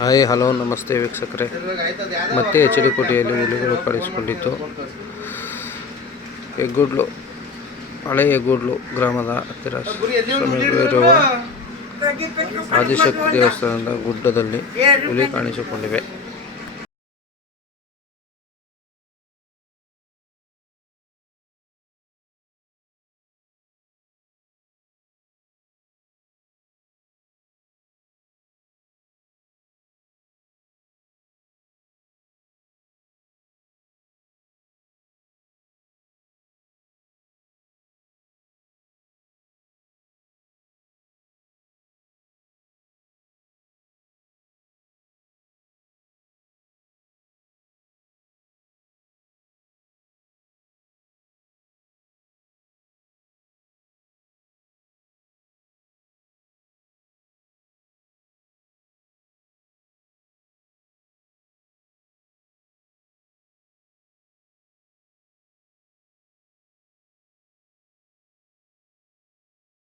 Hi hello ನಮಸ್ತೆ ವೀಕ್ಷಕರೇ. ಮತ್ತೆ ಎಚ್ ಡಿ ಕೋಟೆಯಲ್ಲಿ ಹುಲಿಗಳು ಕಾಣಿಸಿಕೊಂಡಿತ್ತು ಹೆಗ್ಗುಡ್ಲು ಹಳೆ ಹೆಗ್ಗುಡ್ಲು ಗ್ರಾಮದ ಹತ್ತಿರ ಸಮೀಪವಿರುವ ಆದಿಶಕ್ತಿ ದೇವಸ್ಥಾನದ ಗುಡ್ಡದಲ್ಲಿ ಹುಲಿ ಕಾಣಿಸಿಕೊಂಡಿವೆ.